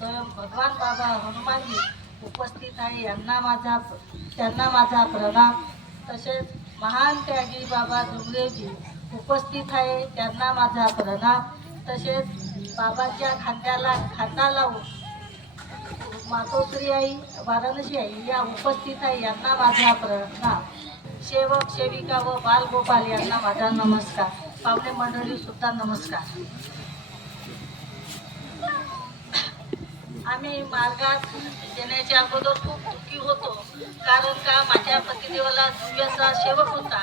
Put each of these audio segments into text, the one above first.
स्वयं भगवान बाबा हनुमानजी उपस्थित आहे. यांना माझा त्यांना माझा प्रणाम. तसेच महान त्यागी बाबा दुर्गेजी उपस्थित आहे. त्यांना माझा प्रणाम. तसेच बाबाच्या खांद्याला खांदा लावून मातोश्री आई वाराणसी आई या उपस्थित आहे. यांना माझा प्रणाम. सेवक सेविका व बालगोपाल यांना माझा नमस्कार. पाहुणे मंडळी सुद्धा नमस्कार. आम्ही मार्गात येण्याच्या अगोदर खूप दुःखी होतो. कारण का माझ्या पतिदेवाला जुव्याचा शेवक होता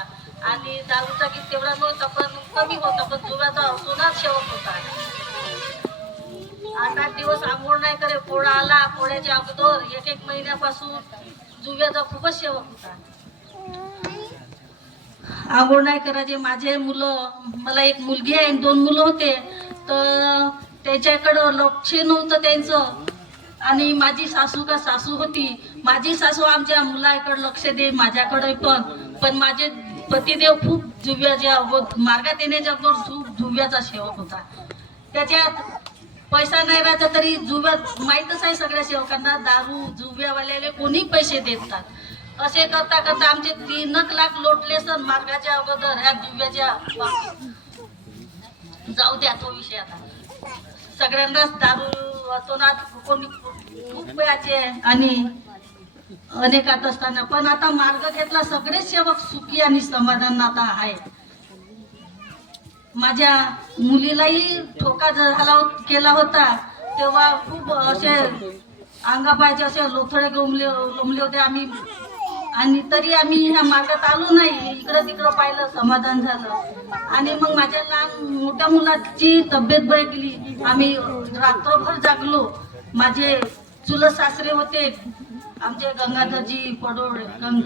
आणि दारूचा गीत तेवढा नव्हता पण कमी होता पण जुव्याचा अजूनच शेवट होता. आठ आठ दिवस आंघोळ नाही करे पोळा आला पोळ्याच्या अगोदर एक एक महिन्यापासून जुव्याचा खूपच शेवक होता. आंघोळ नाही करायचे. माझे मुलं मला एक मुलगी आहे आणि दोन मुलं होते. तर त्याच्याकडं लक्ष नव्हतं त्यांचं. आणि माझी सासू का सासू होती. माझी सासू आमच्या मुलाकडे लक्ष दे माझ्याकडे पण. पण माझे पतिदेव खूप जुव्याच्या अगोदर मार्गात येण्याच्या अगोदर खूप जुव्याचा सेवक होता. त्याच्यात पैसा नाही राहिला तरी जुव्यात माहीतच आहे सगळ्या सेवकांना दारू जुव्यावाल्याले कोणी पैसे देतात असे करता करता आमचे तीनच लाख लोटले सण मार्गाच्या अगोदर ह्या जुव्याच्या जाऊ द्या तो विषय आता. सगळ्यांनाच दारू अतोनात कोणी खूप प्यायचे आणि अनेकात असताना. पण आता मार्ग घेतला सगळेच सेवक सुखी आणि समाधान आता आहे माझ्या मुलीलाही ठोका झाला हो-, केला होता. तेव्हा खूप असे अंगापायचे असे लोथळे लोंबले लोंबले होते आम्ही. आणि तरी आम्ही ह्या मार्गात आलो नाही. इकडं तिकडं पाहिलं समाधान झालं. आणि मग माझ्या लहान मोठ्या मुलाची तब्येत बघली आम्ही रात्रभर जागलो. माझे चुलत सासरे होते. आमचे गंगाधरजी पडोळ गंग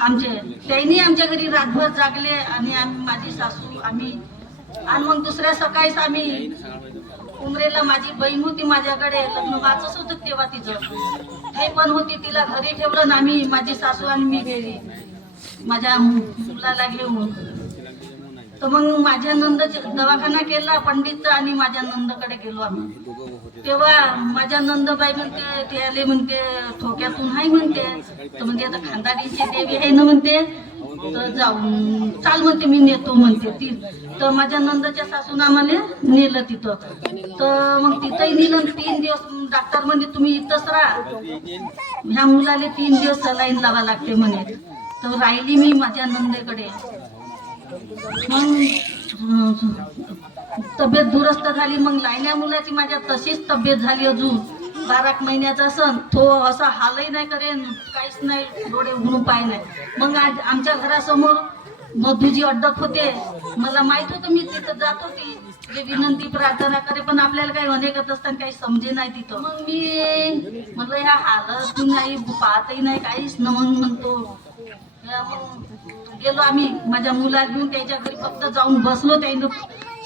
आमचे त्यांनी आमच्या घरी रातभर जागले आणि आम्ही माझी सासू आम्ही. आणि मग दुसऱ्या सकाळीच आम्ही उमरेला माझी बहीण होती माझ्याकडे. लग्न वाचच होतं तेव्हा तिचं. हे पण होती तिला घरी ठेवलं ना आम्ही माझी सासू आणि मी गेली. माझ्या मुलाला घेऊन. तर मग माझ्या नंद दवाखाना केला पंडितचा आणि माझ्या नंदकडे गेलो आम्ही. तेव्हा माझ्या नंदबाई म्हणते ते आले म्हणते ठोक्यातून आहे म्हणते. तर म्हणते आता खानदारीची देवी आहे ना म्हणते. तर जाऊन चाल म्हणते मी नेतो म्हणते ती. तर माझ्या नंदच्या सासून आम्हाला नेलं तिथं. तर मग तिथंही नेलं तीन दिवस डॉक्टर म्हणजे तुम्ही इथंच राहा. ह्या मुलाले तीन दिवस सलाईन लावा लागते म्हणे. तर राहिली मी माझ्या नंदेकडे. मग तब्येत दुरुस्त झाली मग लायण्या मुलाची माझ्या तशीच तब्येत झाली अजून. बारा एक महिन्याचा सण तो असा हालही नाही करेन काहीच नाही डोळे उघडून पाय नाही. मग आज आमच्या घरासमोर मधुजी अड्डक होते. मला माहीत होतं मी तिथं जात होती. जे विनंती प्रार्थना करे पण आपल्याला काही अनेकत असताना काही समजे नाही तिथं. मग मी म्हटलं ह्या हालत नाही पाहतही नाही काहीच न मग म्हणतो मग गेलो आम्ही. माझ्या मुलाला घेऊन त्याच्या घरी फक्त जाऊन बसलो. त्यानं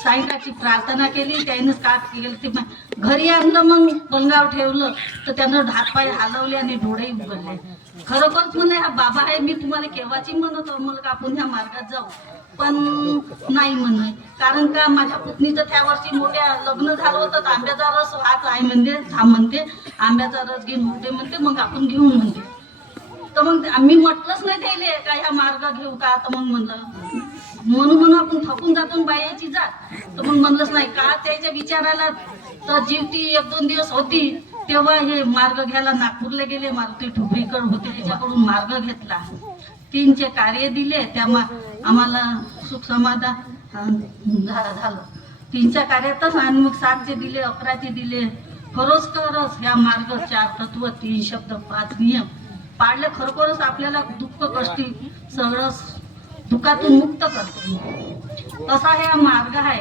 सायंकाळची प्रार्थना केली. त्यानंच का केलं. ते घरी आणलं मग पंगावर ठेवलं. तर त्यानं हातपाय हलवले आणि डोळेही उघडले. खरोखरच म्हणे हा बाबा आहे मी तुम्हाला केव्हाची म्हणत मला का आपण ह्या मार्गात जाऊ? पण नाही म्हणे. कारण का माझ्या पुतणीचं त्या वर्षी मोठ्या लग्न झालं होतं. तर आंब्याचा रस हाच आहे म्हणते थांब म्हणते. आंब्याचा रस घेऊन होते म्हणते मग आपण घेऊन म्हणते. तर मग आम्ही म्हटलंच नाही त्याले का ह्या मार्ग घेऊ का? तर मग म्हणलं म्हणून म्हणून आपण थकून जातो बायाची जात. तर मग म्हणलंच नाही का त्याच्या विचाराला तर जीवती एक दोन दिवस होती तेव्हा हे मार्ग घ्यायला नागपूरला गेले मारुती ठुबरीकर होते त्याच्याकडून मार्ग घेतला. तीनचे कार्य दिले त्या आम्हाला सुख समाधान झा- झालं. तीनच्या कार्यातच आणि मग सातचे दिले अकराचे दिले. खरोखरच ह्या मार्ग चार तत्व तीन शब्द पाच नियम. पाळले खरोखरच आपल्याला दुःख कष्टी सगळं दुःखातून मुक्त करतो. तसा हे हा मार्ग आहे.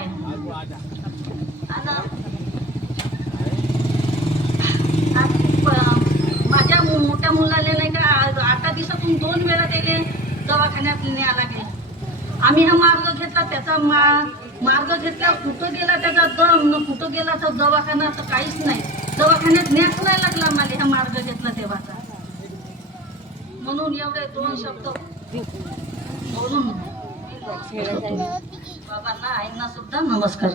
आणि माझ्या मो- मोठ्या मुलाला नाही का आज आठ दिवसातून दोन वेळा त्याने दवाखान्यात न्यायला लागले आम्ही हा मार्ग घेतला त्याचा मा मार्ग घेतला कुठं गेला त्याचा दम न कुठं गेला तर दवाखाना तर काहीच नाही. दवाखान्यात न्यास नाही लागला आम्हाला हा मार्ग घेतला तेव्हाचा म्हणून एवढे दोन शब्द बोलून. बाबांना आईंना सुद्धा नमस्कार